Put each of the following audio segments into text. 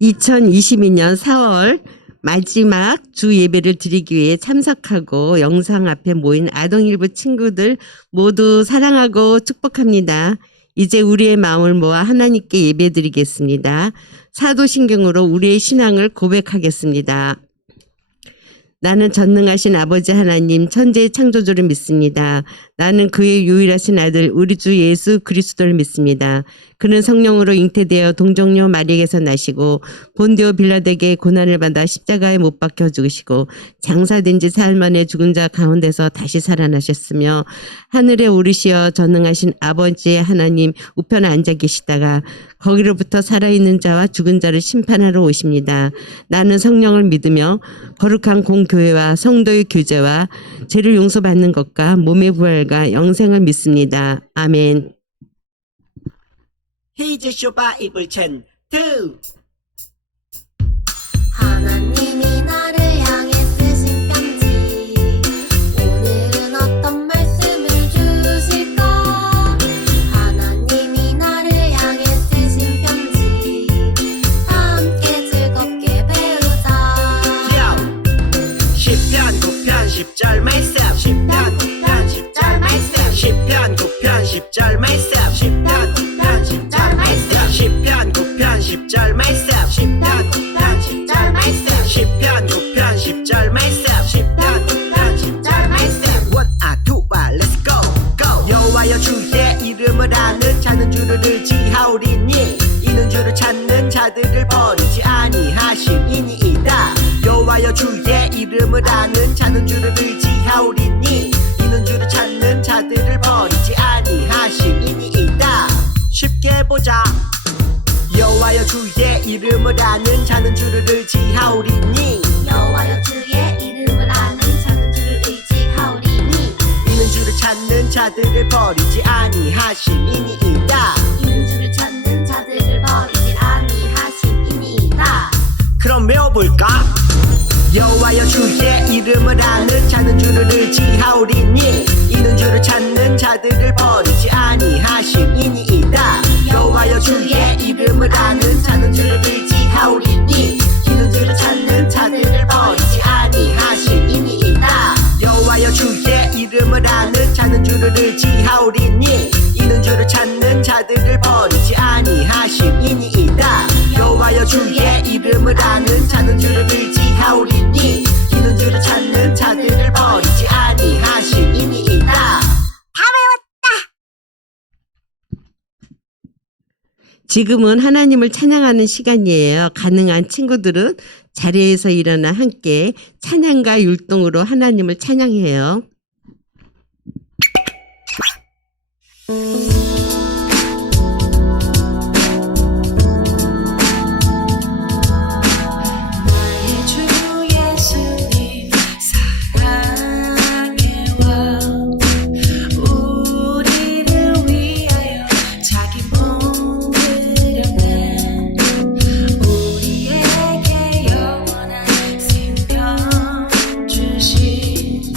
2022년 4월 마지막 주 예배를 드리기 위해 참석하고 영상 앞에 모인 아동일부 친구들 모두 사랑하고 축복합니다. 이제 우리의 마음을 모아 하나님께 예배드리겠습니다. 사도신경으로 우리의 신앙을 고백하겠습니다. 나는 전능하신 아버지 하나님 천지의 창조주를 믿습니다. 나는 그의 유일하신 아들 우리 주 예수 그리스도를 믿습니다. 그는 성령으로 잉태되어 동정녀 마리에게서 나시고 본디오 빌라드에게 고난을 받아 십자가에 못 박혀 죽으시고 장사된 지 사흘 만에 죽은 자 가운데서 다시 살아나셨으며 하늘에 오르시어 전능하신 아버지 하나님 우편에 앉아 계시다가 거기로부터 살아있는 자와 죽은 자를 심판하러 오십니다. 나는 성령을 믿으며 거룩한 공교회와 성도의 교제와 죄를 용서받는 것과 몸의 부활과 영생을 믿습니다. 아멘. 히즈쇼 바이블 챈 2 하나님이 나를 향해 쓰신 편지 오늘은 어떤 말씀을 주실까 하나님이 나를 향해 쓰신 편지 함께 즐겁게 배우자 시편 9편 10절 말씀 시편 9편 10절 말씀 시편 9편 10절 말씀 시편 9편 10절 말씀 시편 9편 10절 말씀 시편 9편 10절 말씀 시편 9편 10절 말씀 시편 9편 10절 말씀 원아 투아 let's go go 여호와여 주의 이름을 아는 자는 주를 의지하오리니 이는 주를 찾는 자들을 버리지 아니하심이니이다 여호와여 주의 이름을 아는 자는 주를 의지하오리니 이는 주를 찾는 자들을 버리지 아니하심이니이다 쉽게 보자 여호와여 주의 이름을 아는 자는 주를 의지하오리니 여호와여 주의 이름을 아는 자는 주를 의지하오리니 이는 주를 찾는 자들을 버리지 아니하심이니이다 이는 주를 찾는 자들을 버리지 아니하심이니이다 그럼 외워볼까? 여호와여 주의 이름을 아는 자는 주를 의지하오리니 이는 주를 찾는 자들을 버리지 아니하심이니이다 여호와여 주의 이름을 아는 자는 주를 의지하오리니 이는 주를 찾는 자들을 버리지 아니하심이니이다 여호와여 주의 이름을 아는 자는 주를 의지하오리니 이는 주를 찾는 자들을 버리지 아니하심이니이다 여호와여 주의 이름을 아는 자는 주를 의지하오리니 이는 주를 찾는 자들을 버리지 아니하심이니이다 지금은 하나님을 찬양하는 시간이에요. 가능한 친구들은 자리에서 일어나 함께 찬양과 율동으로 하나님을 찬양해요. 나의 주 예수님 사랑해와 우리를 위하여 자기 몸 드렸네 우리에게 영원한 생명 주신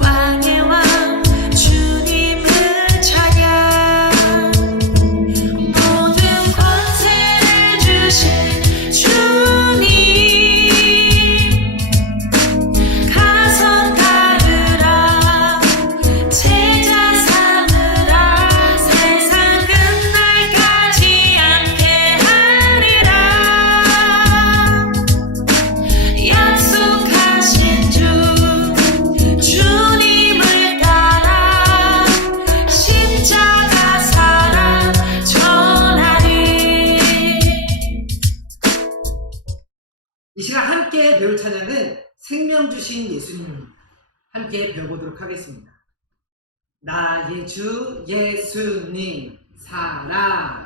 왕의 왕 주님을 찬양 모든 권세를 주신 주님 가서 따르라 제자 삼으라 세상 끝날까지 함께하리라 약속하신 주 주님을 따라 십자가 사랑 전하리 이 시간 함께 배울 찬양은 생명 주신 예수님 함께 배워보도록 하겠습니다. 나의 주 예수님 사랑의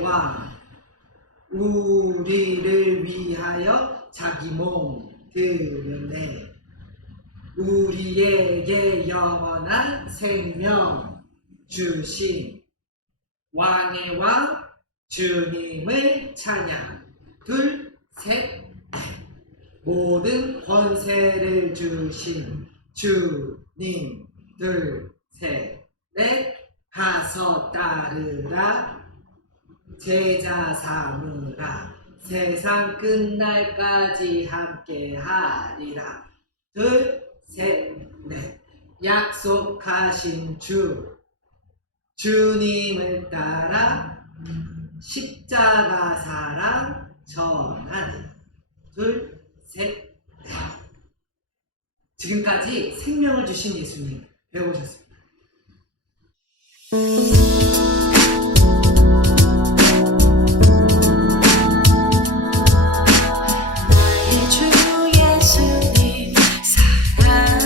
왕 우리를 위하여 자기 몸 드렸네 우리에게 영원한 생명 주신 왕의 왕 주님을 찬양 둘 셋 모든 권세를 주신 주님 둘 셋 넷 가서 따르라 제자 삼으라 세상 끝날까지 함께 하리라. 둘, 셋, 넷. 약속하신 주님을 따라 십자가 사랑 전하는. 둘, 셋, 넷. 지금까지 생명을 주신 예수님 배워보셨습니다. 나의 주 예수님 사랑해와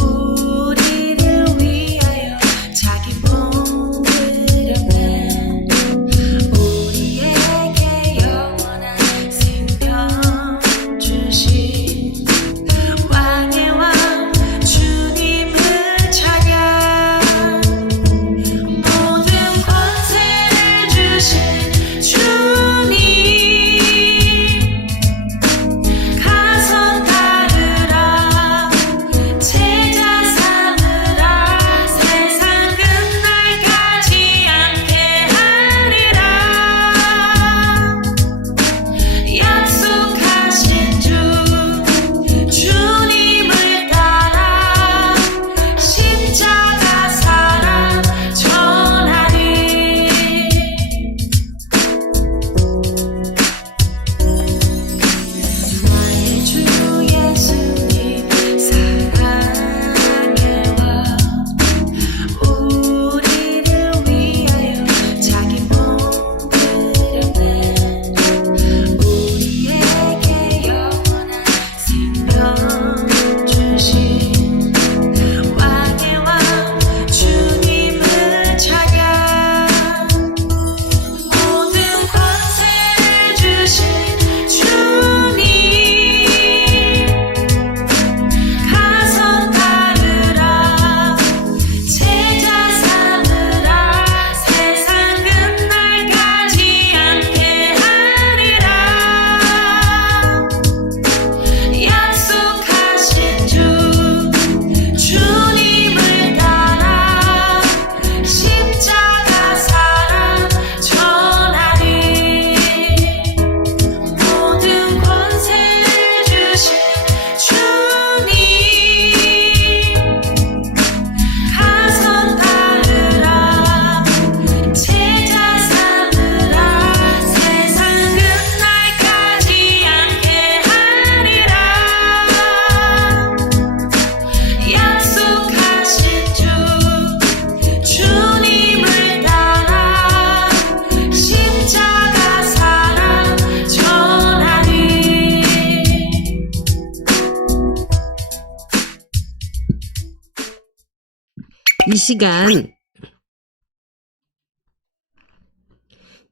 우리를 위하여 자기 몸 드렸네. 우리에게 영원한 생명 주신 왕의 왕 주님을 찬양. 모든 권세를 주신 주님 가서 따르라 제자 삼으라 세상 끝날까지 함께하리라. 약속하신 주님을 따라 십자가 사랑 전하리. 나의 주 예수님 사랑해와 우리를 위하여 자기 몸 드렸네. 우리에게 영원한 생명 주신 왕의 왕 주님을 찬양. 모든 권세를 주신 주님 가서 따르라 제자 삼으라 세상 끝날까지 함께하리라. 약속하신 주님을 따라 십자가 사랑 전하리. 모든 권세를 주신 주님 가서 따르라 제자 삼으라 세상 끝날까지 함께하리라. 약속하신 주님을 따라 십자가 사랑 전하리.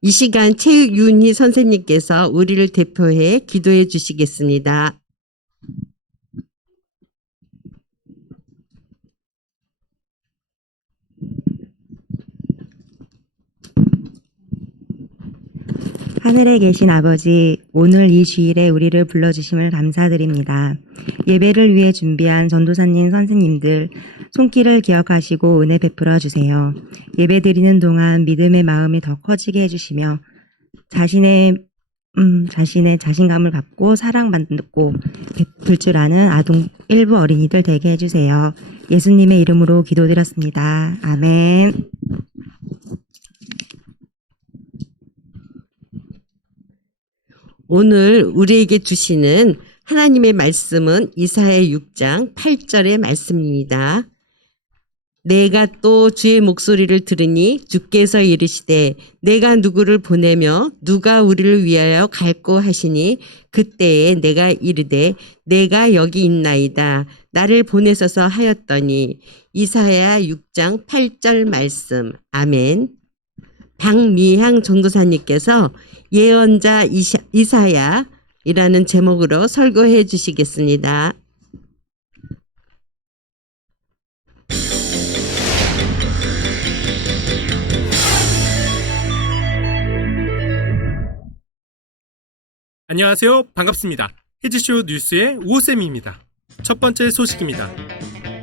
이 시간 최윤희 선생님께서 우리를 대표해 기도해 주시겠습니다. 하늘에 계신 아버지, 오늘 이 주일에 우리를 불러주심을 감사드립니다. 예배를 위해 준비한 전도사님 선생님들 손길을 기억하시고 은혜 베풀어 주세요. 예배 드리는 동안 믿음의 마음이 더 커지게 해주시며 자신의 자신감을 갖고 사랑받고 베풀 줄 아는 아동 일부 어린이들 되게 해주세요. 예수님의 이름으로 기도드렸습니다. 아멘. 오늘 우리에게 주시는 하나님의 말씀은 이사야 6장 8절의 말씀입니다. 내가 또 주의 목소리를 들으니 주께서 이르시되 내가 누구를 보내며 누가 우리를 위하여 갈꼬 하시니 그때에 내가 이르되 내가 여기 있나이다 나를 보내소서 하였더니. 이사야 6장 8절 말씀. 아멘. 박미향 전도사님께서 예언자 이사야이라는 제목으로 설교해 주시겠습니다. 안녕하세요. 반갑습니다. 히지쇼 뉴스의 우호쌤입니다. 첫 번째 소식입니다.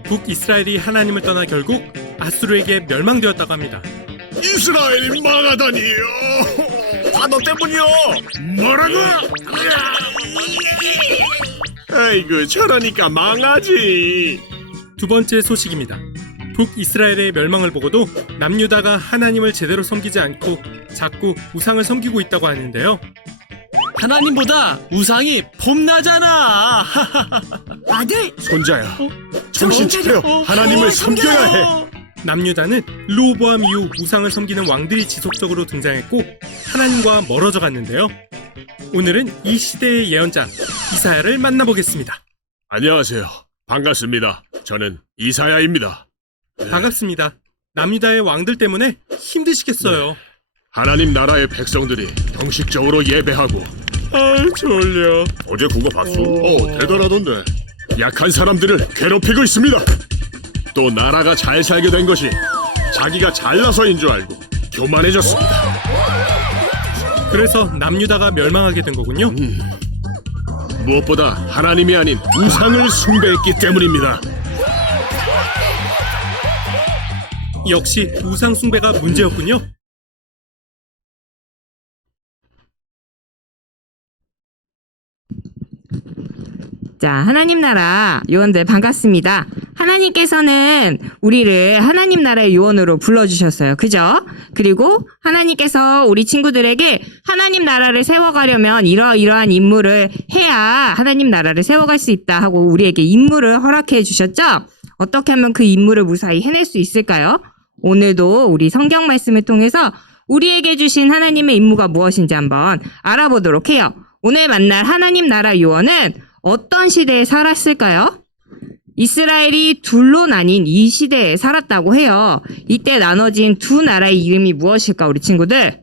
북이스라엘이 하나님을 떠나 결국 아수르에게 멸망되었다고 합니다. 이스라엘이 망하다니요. 다 너 때문이야. 뭐라고? 아이고 저러니까 망하지. 두 번째 소식입니다. 북이스라엘의 멸망을 보고도 남유다가 하나님을 제대로 섬기지 않고 자꾸 우상을 섬기고 있다고 하는데요. 하나님보다 우상이 폼나잖아. 아들 손자야, 정신 차려. 하나님을 섬겨야 해. 남유다는 르호보암 이후 우상을 섬기는 왕들이 지속적으로 등장했고 하나님과 멀어져 갔는데요. 오늘은 이 시대의 예언자 이사야를 만나보겠습니다. 안녕하세요. 반갑습니다. 저는 이사야입니다. 반갑습니다. 남유다의 왕들 때문에 힘드시겠어요. 하나님 나라의 백성들이 형식적으로 예배하고. 아 졸려. 어제 그거 봤어? 대단하던데. 약한 사람들을 괴롭히고 있습니다. 또 나라가 잘 살게 된 것이 자기가 잘나서인 줄 알고 교만해졌습니다. 그래서 남유다가 멸망하게 된 거군요. 무엇보다 하나님이 아닌 우상을 숭배했기 때문입니다. 역시 우상 숭배가 문제였군요. 자, 하나님 나라 요원들 반갑습니다. 하나님께서는 우리를 하나님 나라의 요원으로 불러주셨어요. 그죠? 그리고 하나님께서 우리 친구들에게 하나님 나라를 세워가려면 이러이러한 임무를 해야 하나님 나라를 세워갈 수 있다 하고 우리에게 임무를 허락해 주셨죠? 어떻게 하면 그 임무를 무사히 해낼 수 있을까요? 오늘도 우리 성경 말씀을 통해서 우리에게 주신 하나님의 임무가 무엇인지 한번 알아보도록 해요. 오늘 만날 하나님 나라 요원은 어떤 시대에 살았을까요? 이스라엘이 둘로 나뉜 이 시대에 살았다고 해요. 이때 나눠진 두 나라의 이름이 무엇일까, 우리 친구들?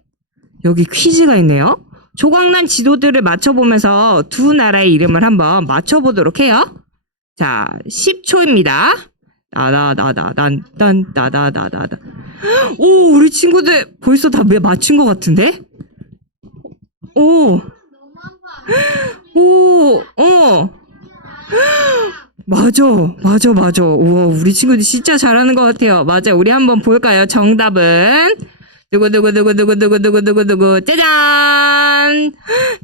여기 퀴즈가 있네요. 조각난 지도들을 맞춰보면서 두 나라의 이름을 한번 맞춰보도록 해요. 자, 10초입니다. 나다다다. 오, 우리 친구들 벌써 다 맞춘 것 같은데? 맞아. 우와, 우리 친구들 진짜 잘하는 것 같아요. 맞아. 우리 한번 볼까요? 정답은 두구두구두구두구두구두구두구 짜잔!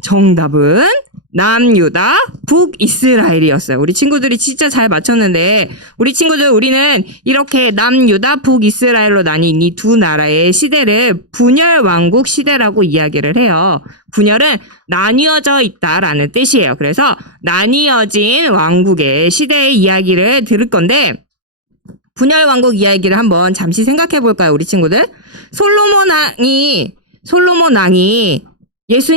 정답은 남유다, 북이스라엘이었어요. 우리 친구들이 진짜 잘 맞췄는데 우리는 이렇게 남유다, 북이스라엘로 나뉜 이 두 나라의 시대를 분열 왕국 시대라고 이야기를 해요. 분열은 나뉘어져 있다라는 뜻이에요. 그래서 나뉘어진 왕국의 시대의 이야기를 들을 건데 분열 왕국 이야기를 한번 잠시 생각해 볼까요, 우리 친구들? 솔로몬 왕이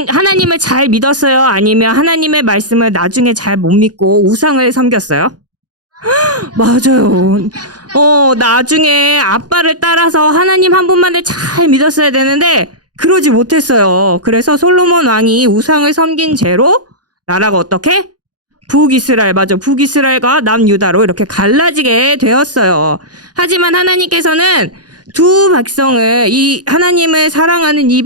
하나님을 잘 믿었어요? 아니면 하나님의 말씀을 나중에 잘 못 믿고 우상을 섬겼어요? 맞아요. 나중에 아빠를 따라서 하나님 한 분만을 잘 믿었어야 되는데 그러지 못했어요. 그래서 솔로몬 왕이 우상을 섬긴 죄로 나라가 어떻게? 북이스라엘과 남유다로 이렇게 갈라지게 되었어요. 하지만 하나님께서는 두 백성을, 하나님이 사랑하는 이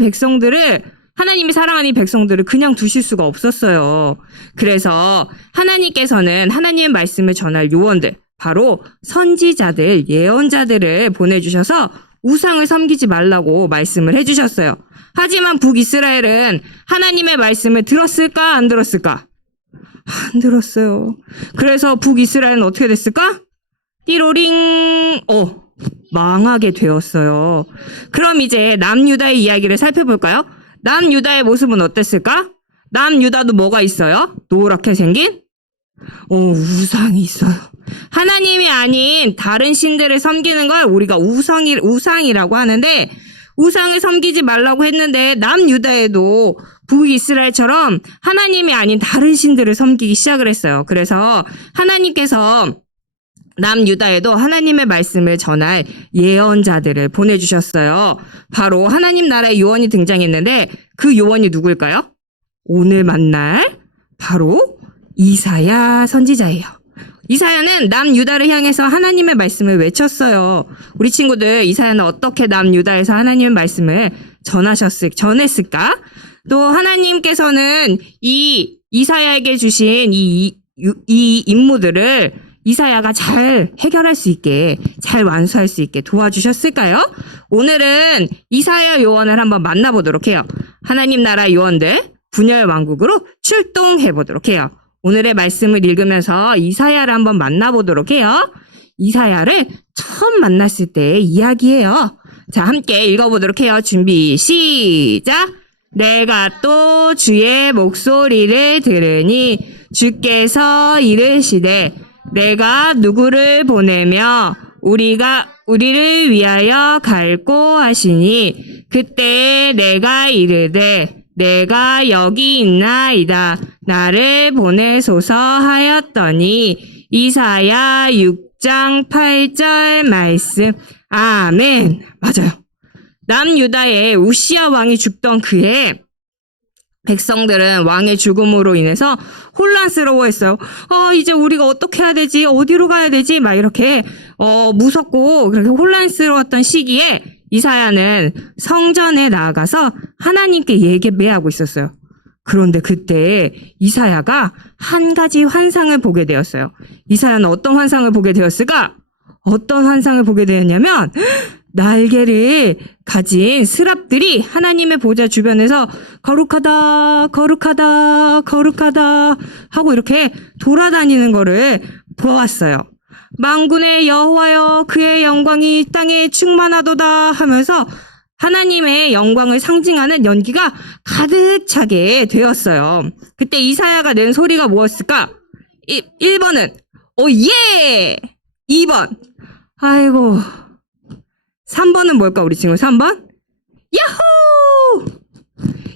백성들을 그냥 두실 수가 없었어요. 그래서 하나님께서는 하나님의 말씀을 전할 요원들, 바로 선지자들, 예언자들을 보내주셔서 우상을 섬기지 말라고 말씀을 해주셨어요. 하지만 북이스라엘은 하나님의 말씀을 들었을까, 안 들었을까? 안 들었어요. 그래서 북이스라엘은 어떻게 됐을까? 띠로링, 망하게 되었어요. 그럼 이제 남유다의 이야기를 살펴볼까요? 남유다의 모습은 어땠을까? 남유다도 뭐가 있어요? 노랗게 생긴? 우상이 있어요. 하나님이 아닌 다른 신들을 섬기는 걸 우리가 우상이라고 하는데, 우상을 섬기지 말라고 했는데 남유다에도 북이스라엘처럼 하나님이 아닌 다른 신들을 섬기기 시작을 했어요. 그래서 하나님께서 남유다에도 하나님의 말씀을 전할 예언자들을 보내주셨어요. 바로 하나님 나라의 요원이 등장했는데 그 요원이 누구일까요? 오늘 만날 바로 이사야 선지자예요. 이사야는 남유다를 향해서 하나님의 말씀을 외쳤어요. 우리 친구들, 이사야는 어떻게 남유다에서 하나님의 말씀을 전했을까? 또 하나님께서는 이 이사야에게 주신 이 임무들을 이사야가 잘 해결할 수 있게, 잘 완수할 수 있게 도와주셨을까요? 오늘은 이사야 요원을 한번 만나보도록 해요. 하나님 나라 요원들 분열 왕국으로 출동해 보도록 해요. 오늘의 말씀을 읽으면서 이사야를 한번 만나보도록 해요. 이사야를 처음 만났을 때의 이야기예요. 자, 함께 읽어보도록 해요. 준비, 시작! 내가 또 주의 목소리를 들으니 주께서 이르시되 내가 누구를 보내며 우리를 위하여 갈고 하시니 그때 내가 이르되 내가 여기 있나이다 나를 보내소서 하였더니 이사야 6장 8절 말씀. 아멘. 맞아요. 남유다의 우시야 왕이 죽던 그해 백성들은 왕의 죽음으로 인해서 혼란스러워했어요. 이제 우리가 어떻게 해야 되지? 어디로 가야 되지? 막 이렇게 무섭고 그렇게 혼란스러웠던 시기에 이사야는 성전에 나아가서 하나님께 예배하고 있었어요. 그런데 그때 이사야가 한 가지 환상을 보게 되었어요. 이사야는 어떤 환상을 보게 되었을까? 어떤 환상을 보게 되었냐면 날개를 가진 스랍들이 하나님의 보좌 주변에서 거룩하다, 거룩하다, 거룩하다 하고 이렇게 돌아다니는 거를 보았어요. 만군의 여호와여 그의 영광이 땅에 충만하도다 하면서 하나님의 영광을 상징하는 연기가 가득 차게 되었어요. 그때 이사야가 낸 소리가 무엇일까? 1번은 예! 2번 아이고 3번은 뭘까 우리 친구 3번? 야호!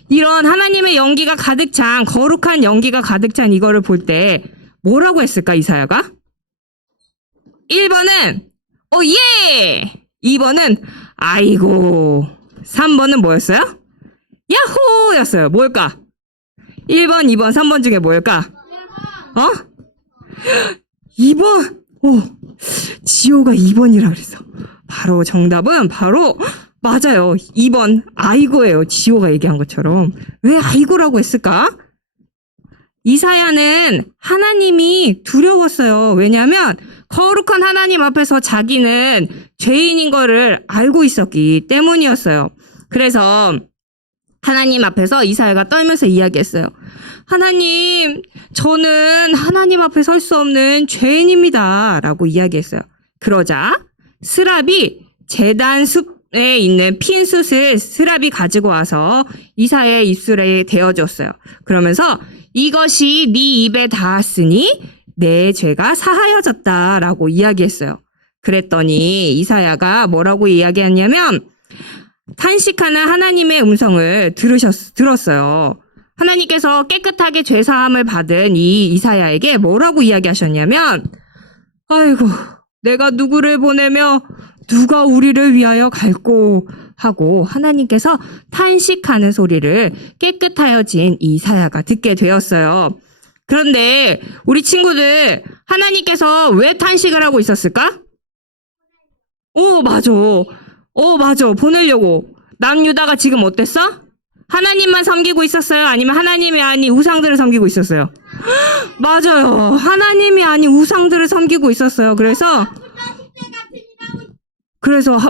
이런 하나님의 연기가 가득 찬 거룩한 연기가 가득 찬 이거를 볼 때 뭐라고 했을까 이사야가? 1번은 예! 2번은 아이고 3번은 뭐였어요? 야호! 였어요. 뭘까? 1번, 2번, 3번 중에 뭘까? 2번! 지호가 2번이라 그랬어. 바로 정답은 바로 맞아요. 2번 아이고예요. 지호가 얘기한 것처럼. 왜 아이고라고 했을까? 이사야는 하나님이 두려웠어요. 왜냐하면 거룩한 하나님 앞에서 자기는 죄인인 거를 알고 있었기 때문이었어요. 그래서 하나님 앞에서 이사야가 떨면서 이야기했어요. 하나님, 저는 하나님 앞에 설 수 없는 죄인입니다. 라고 이야기했어요. 그러자 스랍이 제단 숲에 있는 핀 숯을 스랍이 가지고 와서 이사야의 입술에 대어줬어요. 그러면서 이것이 네 입에 닿았으니 내 죄가 사하여졌다라고 이야기했어요. 그랬더니 이사야가 뭐라고 이야기했냐면 탄식하는 하나님의 음성을 들었어요. 하나님께서 깨끗하게 죄사함을 받은 이 이사야에게 뭐라고 이야기하셨냐면 아이고 내가 누구를 보내며 누가 우리를 위하여 갈꼬 하고 하나님께서 탄식하는 소리를 깨끗하여진 이사야가 듣게 되었어요. 그런데 우리 친구들 하나님께서 왜 탄식을 하고 있었을까? 맞아. 보내려고. 남유다가 지금 어땠어? 하나님만 섬기고 있었어요? 아니면 하나님이 아닌 우상들을 섬기고 있었어요? 맞아요. 하나님이 아닌 우상들을 섬기고 있었어요.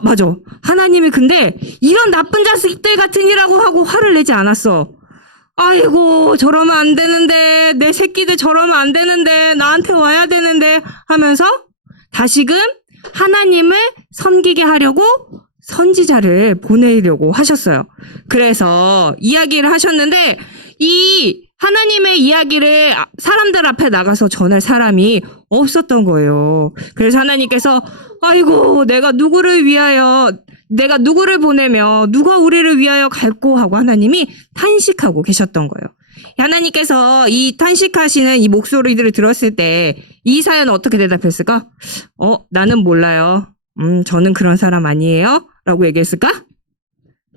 맞아. 하나님이 근데 이런 나쁜 자식들 같으니라고 하고 화를 내지 않았어. 아이고 저러면 안 되는데 내 새끼들 저러면 안 되는데 나한테 와야 되는데 하면서 다시금 하나님을 섬기게 하려고 선지자를 보내려고 하셨어요. 그래서 이야기를 하셨는데 이 하나님의 이야기를 사람들 앞에 나가서 전할 사람이 없었던 거예요. 그래서 하나님께서 아이고 내가 누구를 보내며 누가 우리를 위하여 갈꼬 하고 하나님이 탄식하고 계셨던 거예요. 하나님께서 이 탄식하시는 이 목소리들을 들었을 때 이사야는 어떻게 대답했을까? 나는 몰라요. 저는 그런 사람 아니에요. 라고 얘기했을까?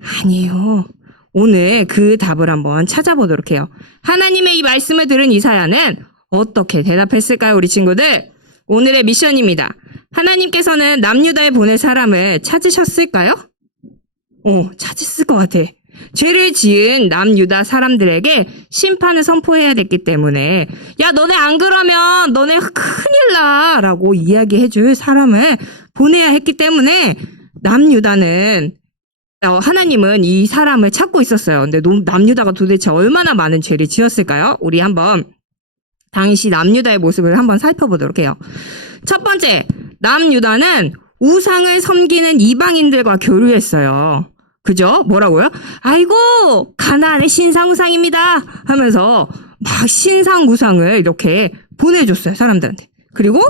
아니에요. 오늘 그 답을 한번 찾아보도록 해요. 하나님의 이 말씀을 들은 이사야는 어떻게 대답했을까요, 우리 친구들? 오늘의 미션입니다. 하나님께서는 남유다에 보낼 사람을 찾으셨을까요? 찾으실 것 같아. 죄를 지은 남유다 사람들에게 심판을 선포해야 됐기 때문에 야 너네 안 그러면 너네 큰일 나 라고 이야기해줄 사람을 보내야 했기 때문에 남유다는 하나님은 이 사람을 찾고 있었어요. 근데 남유다가 도대체 얼마나 많은 죄를 지었을까요? 우리 한번 당시 남유다의 모습을 한번 살펴보도록 해요. 첫 번째, 남유다는 우상을 섬기는 이방인들과 교류했어요. 그죠? 뭐라고요? 아이고 가나안의 신상우상입니다 하면서 막 신상우상을 이렇게 보내줬어요, 사람들한테. 그리고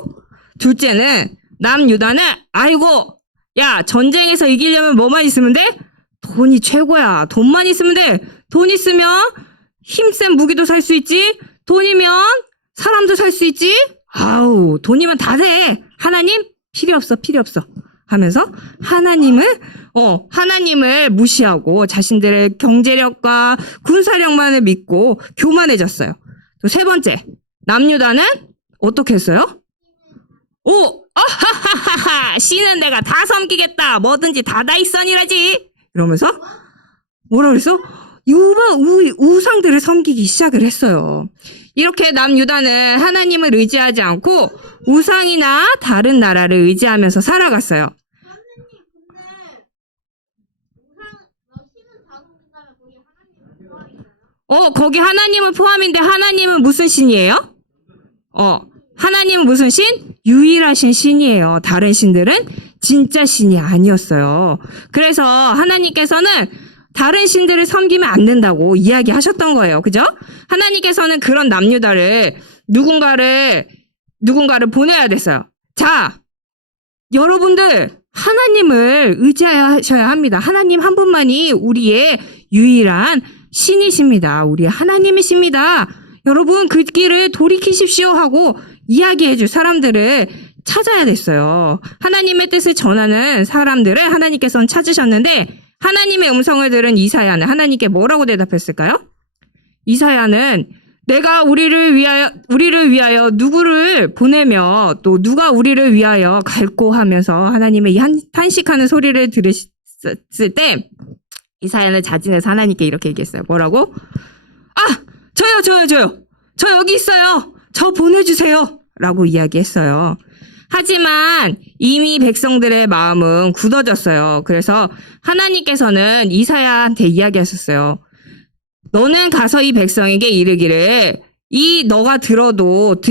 둘째는 남유다는 아이고 야 전쟁에서 이기려면 뭐만 있으면 돼? 돈이 최고야. 돈만 있으면 돼. 돈 있으면 힘센 무기도 살 수 있지. 돈이면 사람도 살 수 있지. 아우 돈이면 다 돼. 하나님 필요 없어 하면서 하나님을 무시하고 자신들의 경제력과 군사력만을 믿고 교만해졌어요. 또 세 번째, 남유다는 어떻게 했어요? 아하하하하 신은 내가 다 섬기겠다. 뭐든지 다다익선이라지. 이러면서 뭐라 그랬어? 우상들을 섬기기 시작을 했어요. 이렇게 남유다는 하나님을 의지하지 않고 우상이나 다른 나라를 의지하면서 살아갔어요. 거기 하나님은 포함인데 하나님은 무슨 신이에요? 하나님은 무슨 신? 유일하신 신이에요. 다른 신들은 진짜 신이 아니었어요. 그래서 하나님께서는 다른 신들을 섬기면 안 된다고 이야기하셨던 거예요. 그죠? 하나님께서는 그런 남유다를 누군가를 보내야 됐어요. 자, 여러분들 하나님을 의지하셔야 합니다. 하나님 한 분만이 우리의 유일한 신이십니다. 우리의 하나님이십니다. 여러분 그 길을 돌이키십시오 하고 이야기해줄 사람들을 찾아야 됐어요. 하나님의 뜻을 전하는 사람들을 하나님께서는 찾으셨는데 하나님의 음성을 들은 이사야는 하나님께 뭐라고 대답했을까요? 이사야는 내가 우리를 위하여 누구를 보내며 또 누가 우리를 위하여 갈고 하면서 하나님의 탄식하는 소리를 들었을 때 이사야는 자진해서 하나님께 이렇게 얘기했어요. 뭐라고? 저요. 저 여기 있어요. 저 보내주세요. 라고 이야기했어요. 하지만 이미 백성들의 마음은 굳어졌어요. 그래서 하나님께서는 이사야한테 이야기하셨어요. 너는 가서 이 백성에게 이르기를 너가 들어도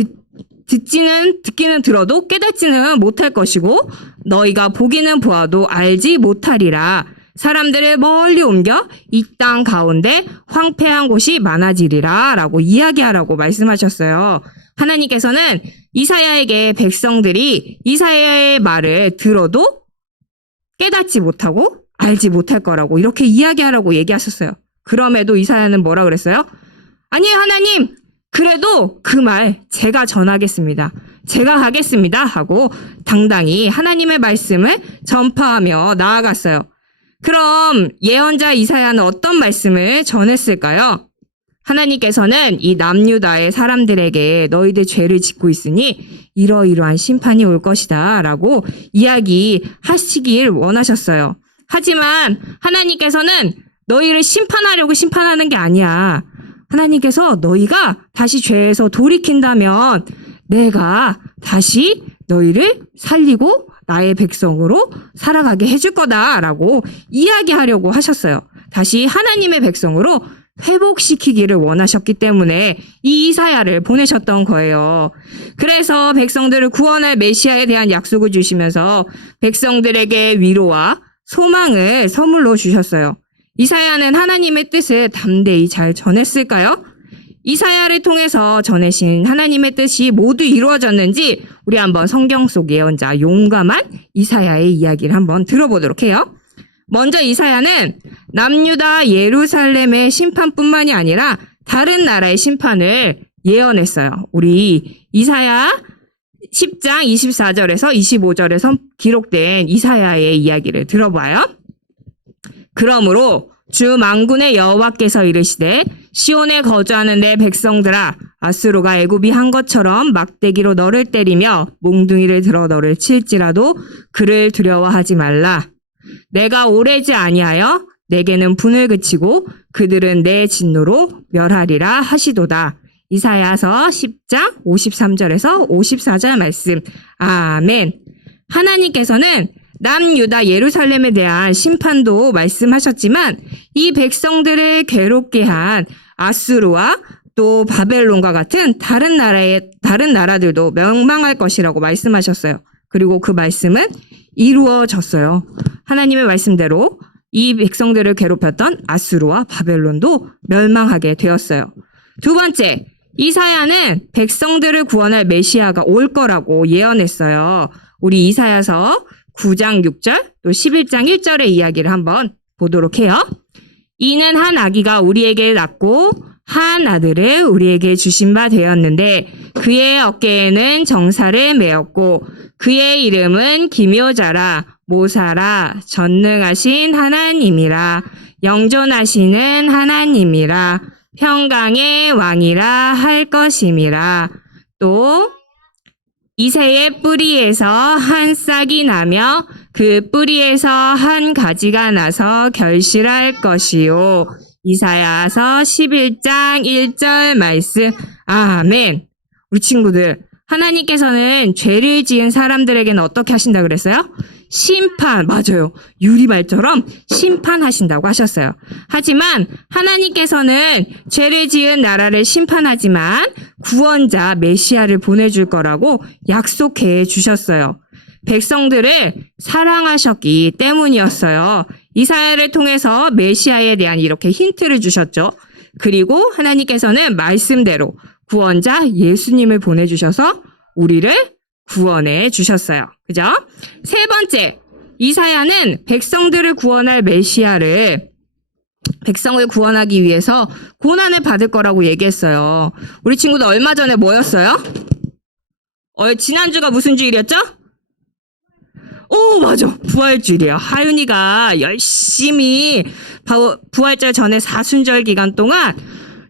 듣기는 들어도 깨닫지는 못할 것이고 너희가 보기는 보아도 알지 못하리라. 사람들을 멀리 옮겨 이 땅 가운데 황폐한 곳이 많아지리라 라고 이야기하라고 말씀하셨어요. 하나님께서는 이사야에게 백성들이 이사야의 말을 들어도 깨닫지 못하고 알지 못할 거라고 이렇게 이야기하라고 얘기하셨어요. 그럼에도 이사야는 뭐라 그랬어요? 아니에요 하나님, 그래도 그 말 제가 전하겠습니다. 제가 하겠습니다 하고 당당히 하나님의 말씀을 전파하며 나아갔어요. 그럼 예언자 이사야는 어떤 말씀을 전했을까요? 하나님께서는 이 남유다의 사람들에게 너희들 죄를 짓고 있으니 이러이러한 심판이 올 것이다 라고 이야기하시길 원하셨어요. 하지만 하나님께서는 너희를 심판하려고 심판하는 게 아니야. 하나님께서 너희가 다시 죄에서 돌이킨다면 내가 다시 너희를 살리고 나의 백성으로 살아가게 해줄 거다라고 이야기하려고 하셨어요. 다시 하나님의 백성으로 회복시키기를 원하셨기 때문에 이 이사야를 보내셨던 거예요. 그래서 백성들을 구원할 메시아에 대한 약속을 주시면서 백성들에게 위로와 소망을 선물로 주셨어요. 이사야는 하나님의 뜻을 담대히 잘 전했을까요? 이사야를 통해서 전해신 하나님의 뜻이 모두 이루어졌는지 우리 한번 성경 속 예언자 용감한 이사야의 이야기를 한번 들어보도록 해요. 먼저 이사야는 남유다 예루살렘의 심판뿐만이 아니라 다른 나라의 심판을 예언했어요. 우리 이사야 10장 24절에서 25절에서 기록된 이사야의 이야기를 들어봐요. 그러므로 주 만군의 여호와께서 이르시되 시온에 거주하는 내 백성들아, 아수르가 애굽이 한 것처럼 막대기로 너를 때리며 몽둥이를 들어 너를 칠지라도 그를 두려워하지 말라. 내가 오래지 아니하여 내게는 분을 그치고 그들은 내 진노로 멸하리라 하시도다. 이사야서 10장 53절에서 54절 말씀. 아멘. 하나님께서는 남유다 예루살렘에 대한 심판도 말씀하셨지만 이 백성들을 괴롭게 한 아수르와 또 바벨론과 같은 다른 나라들도 멸망할 것이라고 말씀하셨어요. 그리고 그 말씀은 이루어졌어요. 하나님의 말씀대로 이 백성들을 괴롭혔던 아수르와 바벨론도 멸망하게 되었어요. 두 번째, 이사야는 백성들을 구원할 메시아가 올 거라고 예언했어요. 우리 이사야서 9장 6절 또 11장 1절의 이야기를 한번 보도록 해요. 이는 한 아기가 우리에게 낳고 한 아들을 우리에게 주신 바 되었는데 그의 어깨에는 정사를 메었고 그의 이름은 기묘자라 모사라 전능하신 하나님이라 영존하시는 하나님이라 평강의 왕이라 할 것임이라. 또 이새의 뿌리에서 한 싹이 나며 그 뿌리에서 한 가지가 나서 결실할 것이요. 이사야서 11장 1절 말씀. 아멘. 우리 친구들, 하나님께서는 죄를 지은 사람들에게는 어떻게 하신다 그랬어요? 심판, 맞아요. 유리말처럼 심판하신다고 하셨어요. 하지만 하나님께서는 죄를 지은 나라를 심판하지만 구원자 메시아를 보내줄 거라고 약속해 주셨어요. 백성들을 사랑하셨기 때문이었어요. 이사야를 통해서 메시아에 대한 이렇게 힌트를 주셨죠. 그리고 하나님께서는 말씀대로 구원자 예수님을 보내주셔서 우리를 구원해 주셨어요. 그죠? 세 번째, 이사야는 백성들을 구원할 메시아를 백성을 구원하기 위해서 고난을 받을 거라고 얘기했어요. 우리 친구들 얼마 전에 뭐였어요? 지난주가 무슨 주일이었죠? 오, 맞아. 부활주일이야. 하윤이가 열심히 부활절 전에 사순절 기간 동안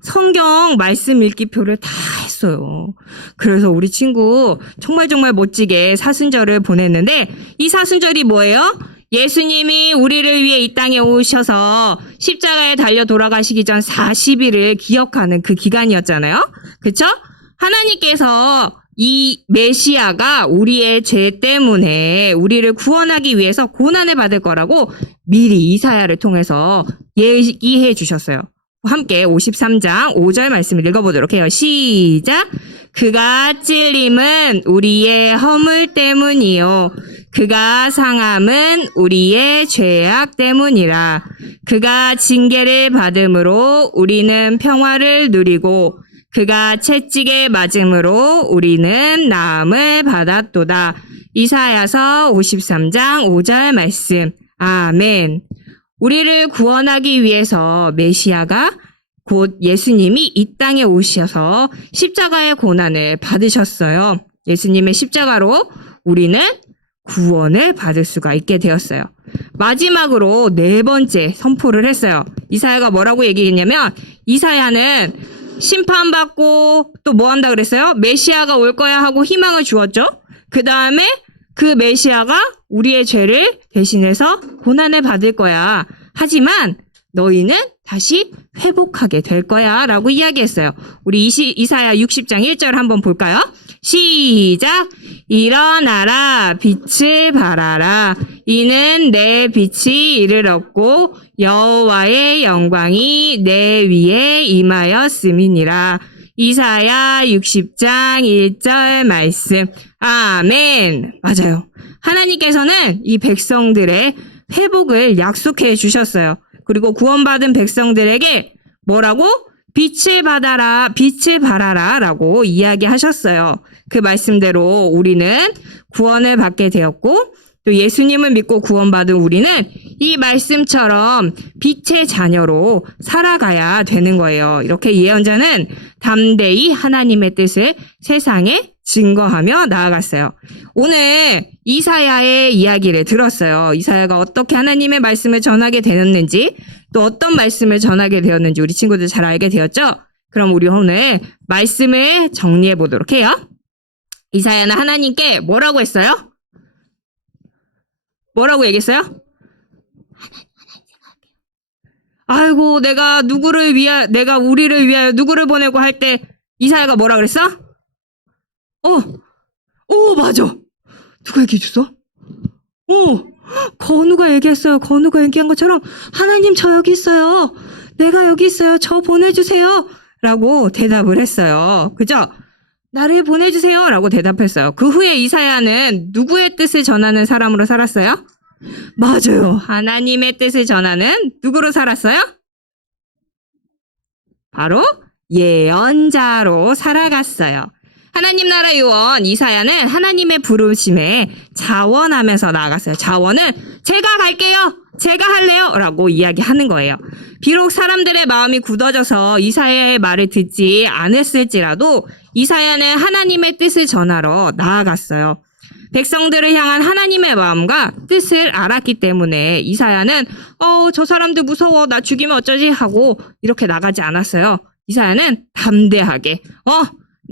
성경 말씀 읽기표를 다 했어요. 그래서 우리 친구 정말 멋지게 사순절을 보냈는데 이 사순절이 뭐예요? 예수님이 우리를 위해 이 땅에 오셔서 십자가에 달려 돌아가시기 전 40일을 기억하는 그 기간이었잖아요. 그쵸? 하나님께서 이 메시아가 우리의 죄 때문에 우리를 구원하기 위해서 고난을 받을 거라고 미리 이사야를 통해서 얘기해 주셨어요. 함께 53장 5절 말씀을 읽어보도록 해요. 시작! 그가 찔림은 우리의 허물 때문이요. 그가 상함은 우리의 죄악 때문이라. 그가 징계를 받음으로 우리는 평화를 누리고 그가 채찍에 맞음으로 우리는 나음을 받았도다. 이사야서 53장 5절 말씀. 아멘. 우리를 구원하기 위해서 메시아가 곧 예수님이 이 땅에 오셔서 십자가의 고난을 받으셨어요. 예수님의 십자가로 우리는 구원을 받을 수가 있게 되었어요. 마지막으로 네 번째 선포를 했어요. 이사야가 뭐라고 얘기했냐면 이사야는 심판받고 또 뭐 한다 그랬어요? 메시아가 올 거야 하고 희망을 주었죠. 그 다음에 그 메시아가 우리의 죄를 대신해서 고난을 받을 거야. 하지만 너희는 다시 회복하게 될 거야 라고 이야기했어요. 우리 이사야 60장 1절 한번 볼까요? 시작! 일어나라 빛을 발하라 이는 내 빛이 이르렀고 여호와의 영광이 내 위에 임하였음이니라. 이사야 60장 1절 말씀. 아멘. 맞아요. 하나님께서는 이 백성들의 회복을 약속해 주셨어요. 그리고 구원받은 백성들에게 뭐라고? 빛을 받아라, 빛을 발하라 라고 이야기하셨어요. 그 말씀대로 우리는 구원을 받게 되었고 또 예수님을 믿고 구원받은 우리는 이 말씀처럼 빛의 자녀로 살아가야 되는 거예요. 이렇게 예언자는 담대히 하나님의 뜻을 세상에 증거하며 나아갔어요. 오늘 이사야의 이야기를 들었어요. 이사야가 어떻게 하나님의 말씀을 전하게 되었는지 또 어떤 말씀을 전하게 되었는지 우리 친구들 잘 알게 되었죠? 그럼 우리 오늘 말씀을 정리해 보도록 해요. 이사야는 하나님께 뭐라고 했어요? 뭐라고 얘기했어요? 아이고 내가 우리를 위하여 누구를 보내고 할 때 이사야가 뭐라 그랬어? 맞아. 누가 얘기해줬어? 건우가 얘기했어요. 건우가 얘기한 것처럼 하나님 저 여기 있어요. 내가 여기 있어요. 저 보내주세요. 라고 대답을 했어요. 그죠? 나를 보내주세요. 라고 대답했어요. 그 후에 이사야는 누구의 뜻을 전하는 사람으로 살았어요? 맞아요. 하나님의 뜻을 전하는 누구로 살았어요? 바로 예언자로 살아갔어요. 하나님 나라 요원 이사야는 하나님의 부르심에 자원하면서 나아갔어요. 자원은 제가 갈게요. 제가 할래요. 라고 이야기하는 거예요. 비록 사람들의 마음이 굳어져서 이사야의 말을 듣지 않았을지라도 이사야는 하나님의 뜻을 전하러 나아갔어요. 백성들을 향한 하나님의 마음과 뜻을 알았기 때문에 이사야는 저 사람들 무서워 나 죽이면 어쩌지 하고 이렇게 나가지 않았어요. 이사야는 담대하게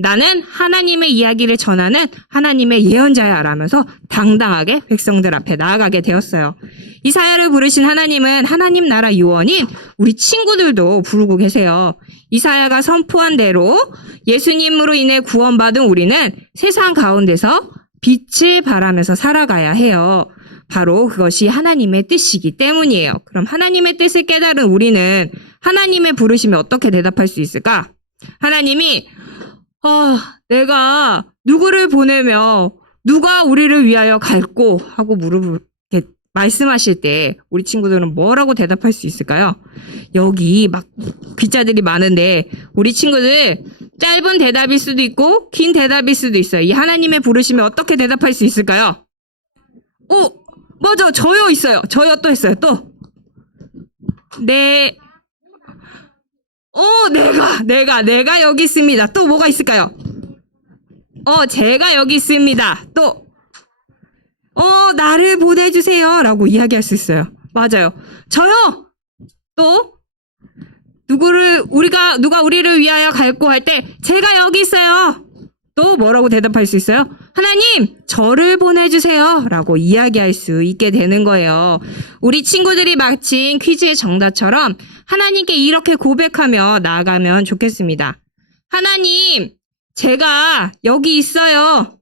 나는 하나님의 이야기를 전하는 하나님의 예언자야 라면서 당당하게 백성들 앞에 나아가게 되었어요. 이사야를 부르신 하나님은 하나님 나라 요원인 우리 친구들도 부르고 계세요. 이사야가 선포한 대로 예수님으로 인해 구원받은 우리는 세상 가운데서 빛을 발하면서 살아가야 해요. 바로 그것이 하나님의 뜻이기 때문이에요. 그럼 하나님의 뜻을 깨달은 우리는 하나님의 부르심에 어떻게 대답할 수 있을까? 하나님이 내가 누구를 보내며 누가 우리를 위하여 갈고 하고 말씀하실 때 우리 친구들은 뭐라고 대답할 수 있을까요? 여기 막 글자들이 많은데 우리 친구들 짧은 대답일 수도 있고 긴 대답일 수도 있어요. 이 하나님의 부르심에 어떻게 대답할 수 있을까요? 맞아. 저요 있어요. 저요 또 있어요. 또. 네. 내가 여기 있습니다. 또 뭐가 있을까요? 제가 여기 있습니다. 또. 나를 보내주세요. 라고 이야기할 수 있어요. 맞아요. 저요! 또, 누가 우리를 위하여 갈고 할 때, 제가 여기 있어요. 또 뭐라고 대답할 수 있어요? 하나님, 저를 보내주세요. 라고 이야기할 수 있게 되는 거예요. 우리 친구들이 마친 퀴즈의 정답처럼 하나님께 이렇게 고백하며 나아가면 좋겠습니다. 하나님, 제가 여기 있어요.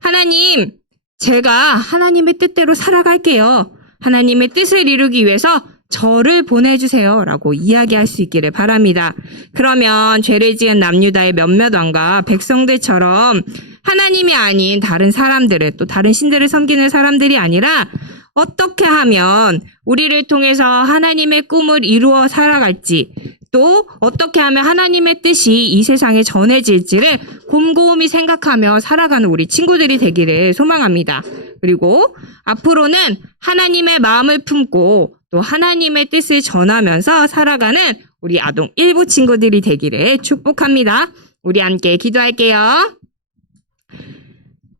하나님, 제가 하나님의 뜻대로 살아갈게요. 하나님의 뜻을 이루기 위해서 저를 보내주세요. 라고 이야기할 수 있기를 바랍니다. 그러면 죄를 지은 남유다의 몇몇 왕과 백성들처럼 하나님이 아닌 다른 사람들을 또 다른 신들을 섬기는 사람들이 아니라 어떻게 하면 우리를 통해서 하나님의 꿈을 이루어 살아갈지 또 어떻게 하면 하나님의 뜻이 이 세상에 전해질지를 곰곰이 생각하며 살아가는 우리 친구들이 되기를 소망합니다. 그리고 앞으로는 하나님의 마음을 품고 또 하나님의 뜻을 전하면서 살아가는 우리 아동 일부 친구들이 되기를 축복합니다. 우리 함께 기도할게요.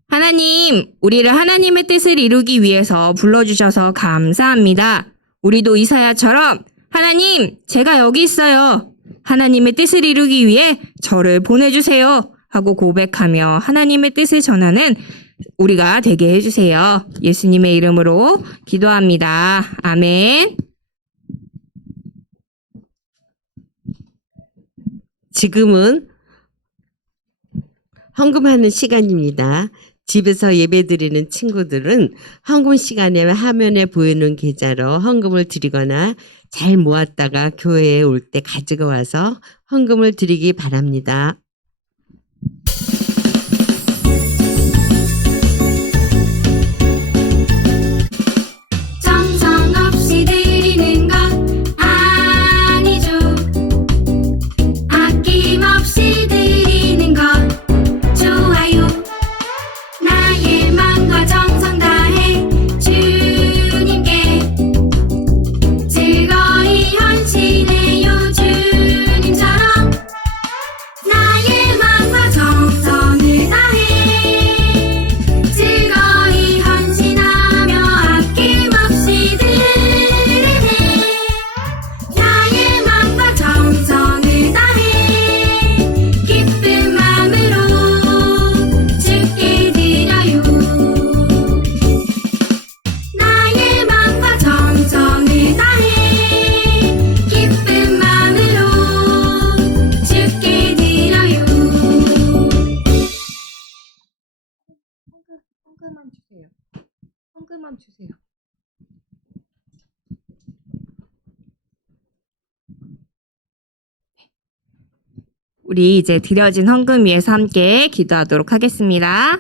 하나님, 우리를 하나님의 뜻을 이루기 위해서 불러주셔서 감사합니다. 우리도 이사야처럼 하나님, 제가 여기 있어요. 하나님의 뜻을 이루기 위해 저를 보내주세요. 하고 고백하며 하나님의 뜻을 전하는 우리가 되게 해주세요. 예수님의 이름으로 기도합니다. 아멘. 지금은 헌금하는 시간입니다. 집에서 예배드리는 친구들은 헌금 시간에 화면에 보이는 계좌로 헌금을 드리거나 잘 모았다가 교회에 올 때 가지고 와서 헌금을 드리기 바랍니다. 정성없이 드리는 것 아니죠. 아낌없이 드리는 것 좋아요. 나의 마음과 정성 다해 주님께 즐거이 헌신해요. 주님처럼 나의 우리 이제 드려진 헌금 위해서 함께 기도하도록 하겠습니다.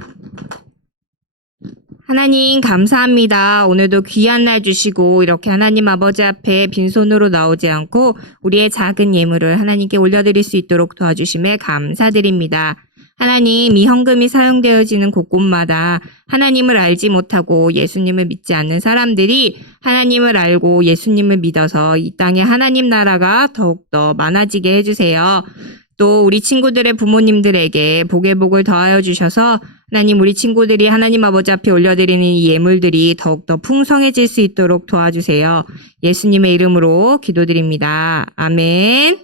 하나님 감사합니다. 오늘도 귀한 날 주시고 이렇게 하나님 아버지 앞에 빈손으로 나오지 않고 우리의 작은 예물을 하나님께 올려드릴 수 있도록 도와주심에 감사드립니다. 하나님, 이 헌금이 사용되어지는 곳곳마다 하나님을 알지 못하고 예수님을 믿지 않는 사람들이 하나님을 알고 예수님을 믿어서 이 땅에 하나님 나라가 더욱더 많아지게 해주세요. 또 우리 친구들의 부모님들에게 복의 복을 더하여 주셔서 하나님, 우리 친구들이 하나님 아버지 앞에 올려드리는 이 예물들이 더욱더 풍성해질 수 있도록 도와주세요. 예수님의 이름으로 기도드립니다. 아멘.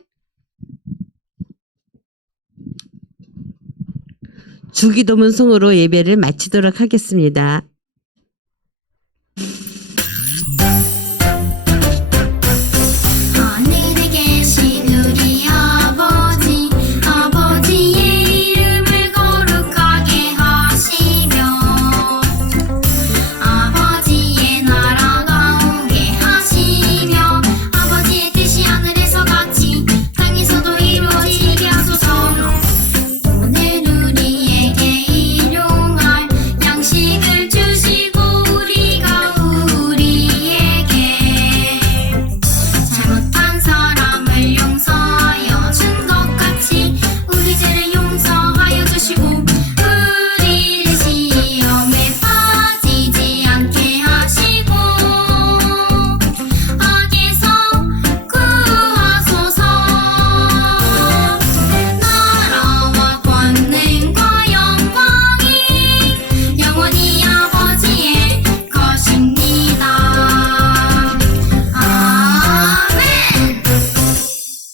주기도문 송으로 예배를 마치도록 하겠습니다. 하늘에 계신 우리 아버지 아버지의 이름을 거룩하게 하시며 아버지의 나라가 오게 하시며 아버지의 뜻이 하늘에서 같이 땅에서도 이루어지게 하소서. 오늘 우리에게 일용할 양식을 주시고 우리가 우리에게 잘못한 사람을 용서하여 준 것 같이 우리 죄를 용서하여 주시고 우리를 시험에 빠지지 않게 하시고 악에서 구하소서. 나라와 권능과 영광이 영원히 아버지의 것입니다. 아멘.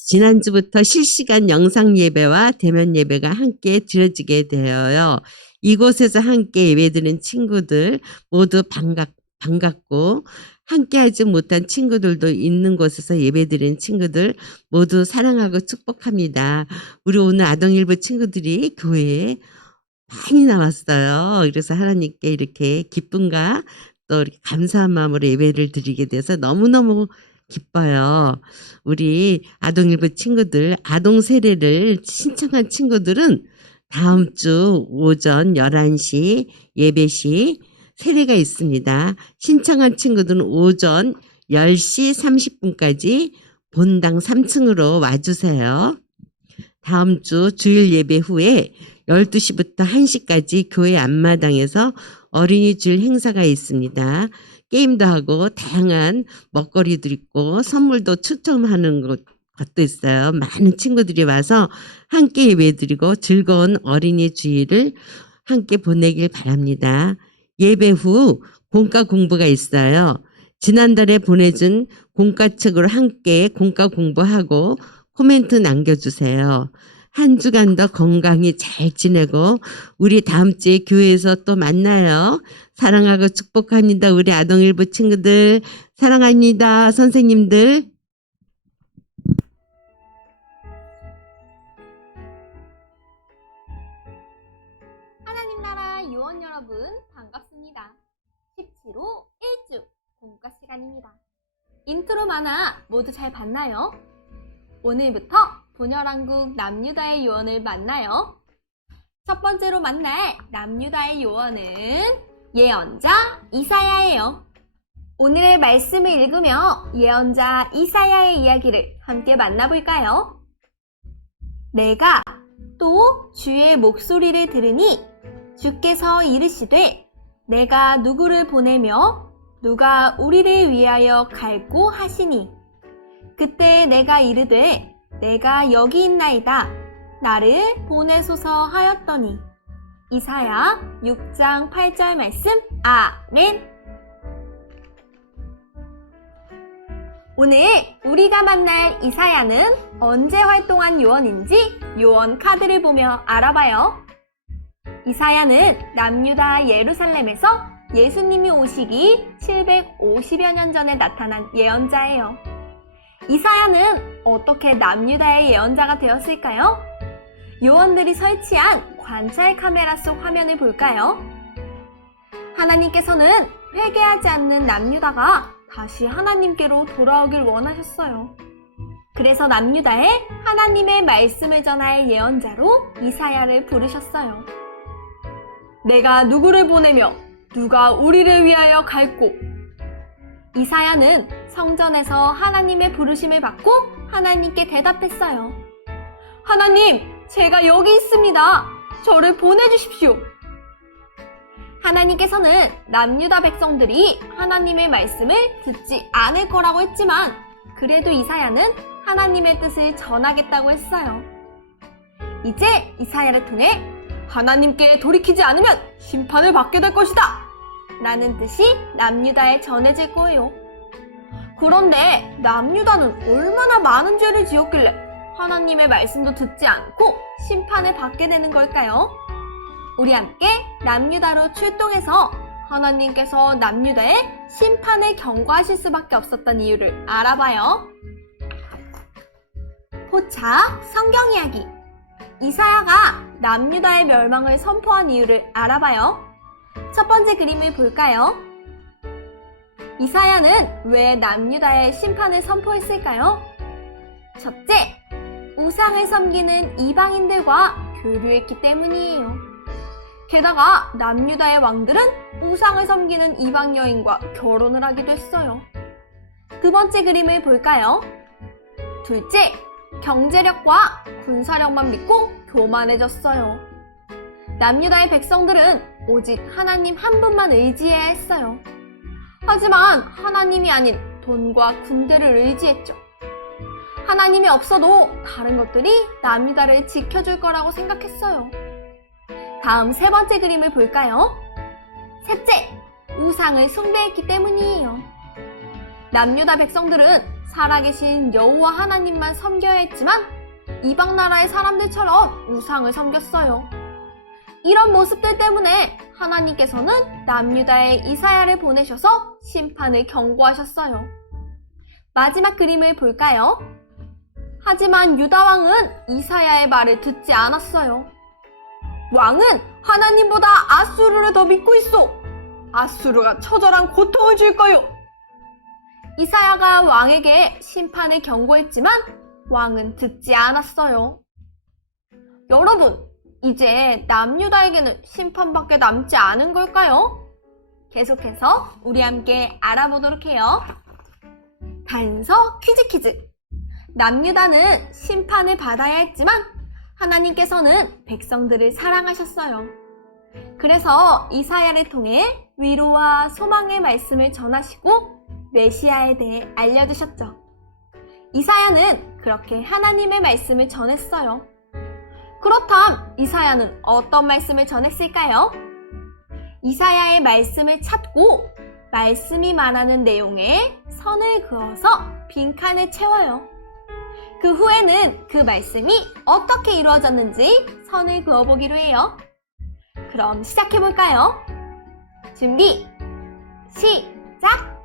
지난주부터 실시간 영상 예배와 대면 예배가 함께 드려지게 되어요. 이곳에서 함께 예배드린 친구들 모두 반갑고 함께 하지 못한 친구들도 있는 곳에서 예배드린 친구들 모두 사랑하고 축복합니다. 우리 오늘 아동일부 친구들이 교회에 많이 나왔어요. 그래서 하나님께 이렇게 기쁨과 또 이렇게 감사한 마음으로 예배를 드리게 돼서 너무너무 기뻐요. 우리 아동일부 친구들, 아동 세례를 신청한 친구들은 다음 주 오전 11시 예배시 세례가 있습니다. 신청한 친구들은 오전 10시 30분까지 본당 3층으로 와주세요. 다음 주 주일 예배 후에 12시부터 1시까지 교회 앞마당에서 어린이 주일 행사가 있습니다. 게임도 하고 다양한 먹거리도 있고 선물도 추첨하는 것도 있어요. 많은 친구들이 와서 함께 예배드리고 즐거운 어린이 주일을 함께 보내길 바랍니다. 예배 후 공과 공부가 있어요. 지난달에 보내준 공과책으로 함께 공과 공부하고 코멘트 남겨주세요. 한 주간도 건강히 잘 지내고 우리 다음 주에 교회에서 또 만나요. 사랑하고 축복합니다. 우리 아동일부 친구들 사랑합니다. 선생님들. 하나님 나라 요원 여러분 반갑습니다. 17호 1주 공과 시간입니다. 인트로 만화 모두 잘 봤나요? 오늘부터 분열왕국 남유다의 요원을 만나요. 첫 번째로 만날 남유다의 요원은 예언자 이사야예요. 오늘의 말씀을 읽으며 예언자 이사야의 이야기를 함께 만나볼까요? 내가 또 주의 목소리를 들으니 주께서 이르시되 내가 누구를 보내며 누가 우리를 위하여 갈고 하시니 그때 내가 이르되 내가 여기 있나이다 나를 보내소서 하였더니 이사야 6장 8절 말씀 아멘. 오늘 우리가 만날 이사야는 언제 활동한 요원인지 요원 카드를 보며 알아봐요. 이사야는 남유다 예루살렘에서 예수님이 오시기 750여 년 전에 나타난 예언자예요. 이사야는 어떻게 남유다의 예언자가 되었을까요? 요원들이 설치한 관찰 카메라 속 화면을 볼까요? 하나님께서는 회개하지 않는 남유다가 다시 하나님께로 돌아오길 원하셨어요. 그래서 남유다에 하나님의 말씀을 전할 예언자로 이사야를 부르셨어요. 내가 누구를 보내며 누가 우리를 위하여 갈꼬? 이사야는 성전에서 하나님의 부르심을 받고 하나님께 대답했어요. 하나님, 제가 여기 있습니다. 저를 보내주십시오. 하나님께서는 남유다 백성들이 하나님의 말씀을 듣지 않을 거라고 했지만 그래도 이사야는 하나님의 뜻을 전하겠다고 했어요. 이제 이사야를 통해 하나님께 돌이키지 않으면 심판을 받게 될 것이다 라는 뜻이 남유다에 전해질 거예요. 그런데 남유다는 얼마나 많은 죄를 지었길래 하나님의 말씀도 듣지 않고 심판을 받게 되는 걸까요? 우리 함께 남유다로 출동해서 하나님께서 남유다에 심판을 경고하실 수밖에 없었던 이유를 알아봐요. 포차 성경 이야기. 이사야가 남유다의 멸망을 선포한 이유를 알아봐요. 첫 번째 그림을 볼까요? 이사야는 왜 남유다의 심판을 선포했을까요? 첫째, 우상을 섬기는 이방인들과 교류했기 때문이에요. 게다가 남유다의 왕들은 우상을 섬기는 이방 여인과 결혼을 하기도 했어요. 두 번째 그림을 볼까요? 둘째, 경제력과 군사력만 믿고 교만해졌어요. 남유다의 백성들은 오직 하나님 한 분만 의지해야 했어요. 하지만 하나님이 아닌 돈과 군대를 의지했죠. 하나님이 없어도 다른 것들이 남유다를 지켜줄 거라고 생각했어요. 다음 세 번째 그림을 볼까요? 셋째, 우상을 숭배했기 때문이에요. 남유다 백성들은 살아계신 여호와 하나님만 섬겨야 했지만 이방 나라의 사람들처럼 우상을 섬겼어요. 이런 모습들 때문에 하나님께서는 남유다에 이사야를 보내셔서 심판을 경고하셨어요. 마지막 그림을 볼까요? 하지만 유다 왕은 이사야의 말을 듣지 않았어요. 왕은 하나님보다 아수르를 더 믿고 있어. 아수르가 처절한 고통을 줄 거요. 이사야가 왕에게 심판을 경고했지만 왕은 듣지 않았어요. 여러분, 이제 남유다에게는 심판밖에 남지 않은 걸까요? 계속해서 우리 함께 알아보도록 해요. 단서 퀴즈. 남유다는 심판을 받아야 했지만 하나님께서는 백성들을 사랑하셨어요. 그래서 이사야를 통해 위로와 소망의 말씀을 전하시고 메시아에 대해 알려주셨죠. 이사야는 그렇게 하나님의 말씀을 전했어요. 그렇다면 이사야는 어떤 말씀을 전했을까요? 이사야의 말씀을 찾고 말씀이 말하는 내용에 선을 그어서 빈칸을 채워요. 그 후에는 그 말씀이 어떻게 이루어졌는지 선을 그어보기로 해요. 그럼 시작해볼까요? 준비, 시작!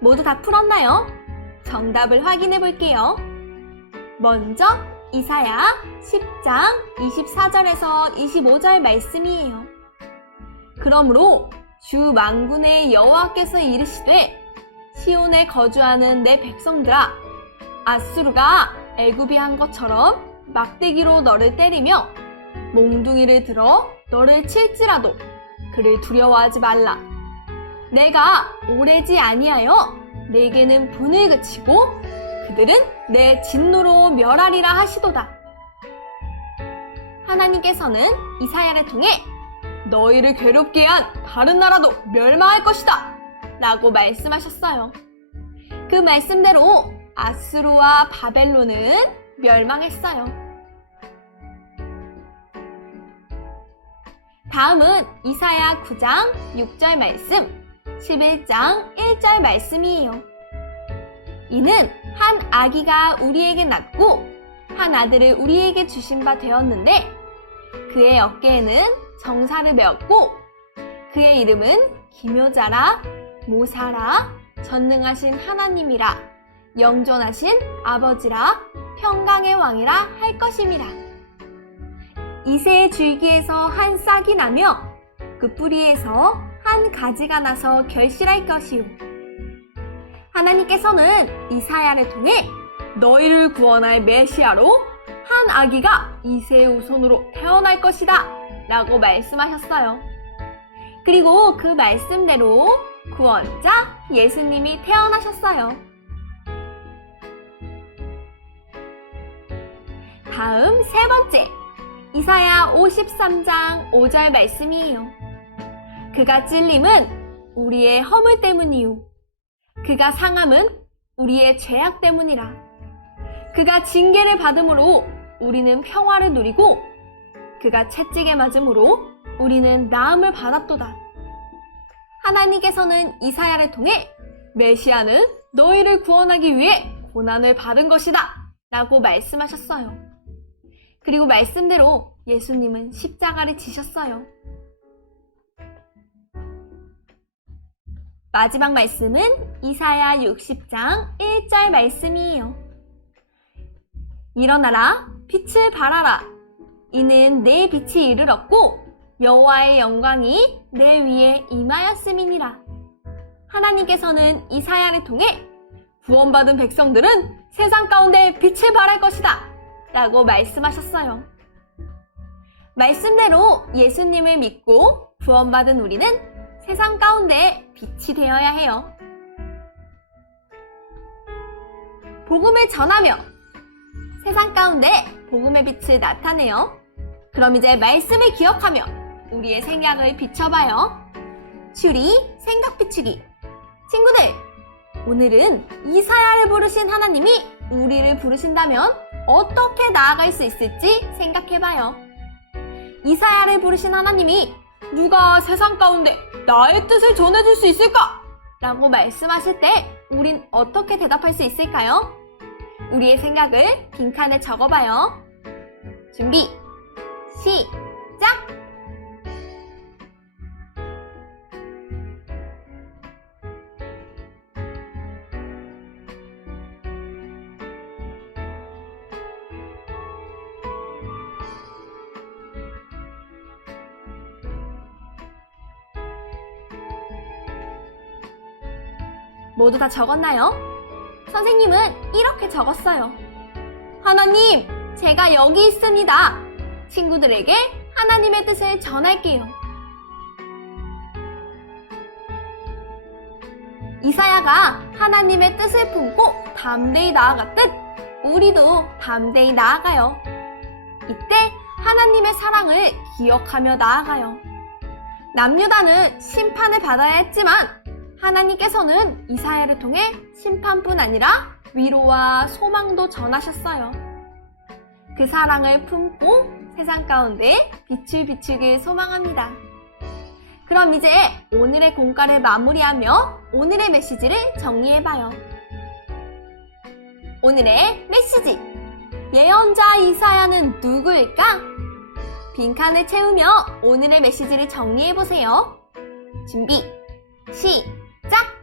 모두 다 풀었나요? 정답을 확인해 볼게요. 먼저 이사야 10장 24절에서 25절 말씀이에요. 그러므로 주 만군의 여호와께서 이르시되 시온에 거주하는 내 백성들아, 아수르가 애굽이 한 것처럼 막대기로 너를 때리며 몽둥이를 들어 너를 칠지라도 그를 두려워하지 말라. 내가 오래지 아니하여 내게는 분을 그치고 그들은 내 진노로 멸하리라 하시도다. 하나님께서는 이사야를 통해 너희를 괴롭게 한 다른 나라도 멸망할 것이다 라고 말씀하셨어요. 그 말씀대로 아수르와 바벨론은 멸망했어요. 다음은 이사야 9장 6절 말씀, 11장 1절 말씀이에요. 이는 한 아기가 우리에게 낳고 한 아들을 우리에게 주신 바 되었는데 그의 어깨에는 정사를 메었고 그의 이름은 기묘자라 모사라 전능하신 하나님이라 영존하신 아버지라 평강의 왕이라 할 것임이라. 이새의 줄기에서 한 싹이 나며 그 뿌리에서 한 가지가 나서 결실할 것이요. 하나님께서는 이사야를 통해 너희를 구원할 메시아로 한 아기가 이새의 후손으로 태어날 것이다 라고 말씀하셨어요. 그리고 그 말씀대로 구원자 예수님이 태어나셨어요. 다음 세 번째, 이사야 53장 5절 말씀이에요. 그가 찔림은 우리의 허물 때문이요. 그가 상함은 우리의 죄악 때문이라. 그가 징계를 받음으로 우리는 평화를 누리고 그가 채찍에 맞음으로 우리는 나음을 받았도다. 하나님께서는 이사야를 통해 메시아는 너희를 구원하기 위해 고난을 받은 것이다 라고 말씀하셨어요. 그리고 말씀대로 예수님은 십자가를 지셨어요. 마지막 말씀은 이사야 60장 1절 말씀이에요. 일어나라, 빛을 발하라. 이는 내 빛이 이르렀고 여호와의 영광이 내 위에 임하였음이니라. 하나님께서는 이사야를 통해 구원받은 백성들은 세상 가운데 빛을 발할 것이다 라고 말씀하셨어요. 말씀대로 예수님을 믿고 구원받은 우리는 세상 가운데 빛이 되어야 해요. 복음을 전하며 세상 가운데 복음의 빛을 나타내요. 그럼 이제 말씀을 기억하며 우리의 생각을 비춰봐요. 추리, 생각 비추기. 친구들, 오늘은 이사야를 부르신 하나님이 우리를 부르신다면 어떻게 나아갈 수 있을지 생각해봐요. 이사야를 부르신 하나님이 누가 세상 가운데 나의 뜻을 전해줄 수 있을까? 라고 말씀하실 때 우린 어떻게 대답할 수 있을까요? 우리의 생각을 빈칸에 적어봐요. 준비, 시작! 모두 다 적었나요? 선생님은 이렇게 적었어요. 하나님, 제가 여기 있습니다. 친구들에게 하나님의 뜻을 전할게요. 이사야가 하나님의 뜻을 품고 담대히 나아갔듯 우리도 담대히 나아가요. 이때 하나님의 사랑을 기억하며 나아가요. 남유다는 심판을 받아야 했지만 하나님께서는 이사야를 통해 심판뿐 아니라 위로와 소망도 전하셨어요. 그 사랑을 품고 세상 가운데 빛을 비추길 소망합니다. 그럼 이제 오늘의 공과를 마무리하며 오늘의 메시지를 정리해봐요. 오늘의 메시지! 예언자 이사야는 누구일까? 빈칸을 채우며 오늘의 메시지를 정리해보세요. 준비, 시작!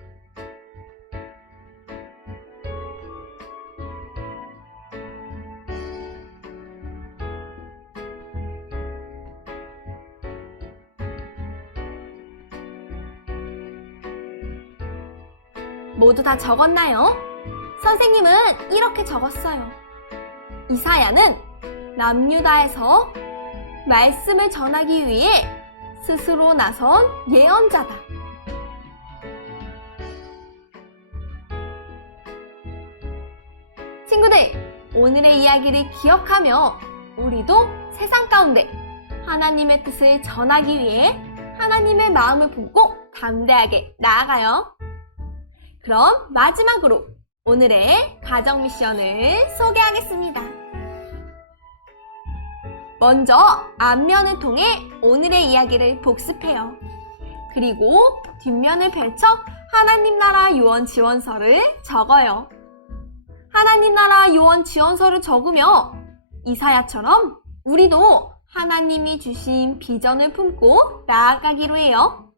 모두 다 적었나요? 선생님은 이렇게 적었어요. 이사야는 남유다에서 말씀을 전하기 위해 스스로 나선 예언자다. 친구들, 오늘의 이야기를 기억하며 우리도 세상 가운데 하나님의 뜻을 전하기 위해 하나님의 마음을 품고 담대하게 나아가요. 그럼 마지막으로 오늘의 가정 미션을 소개하겠습니다. 먼저 앞면을 통해 오늘의 이야기를 복습해요. 그리고 뒷면을 펼쳐 하나님 나라 유언 지원서를 적어요. 하나님 나라 요원 지원서를 적으며 이사야처럼 우리도 하나님이 주신 비전을 품고 나아가기로 해요.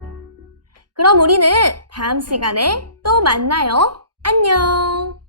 그럼 우리는 다음 시간에 또 만나요. 안녕.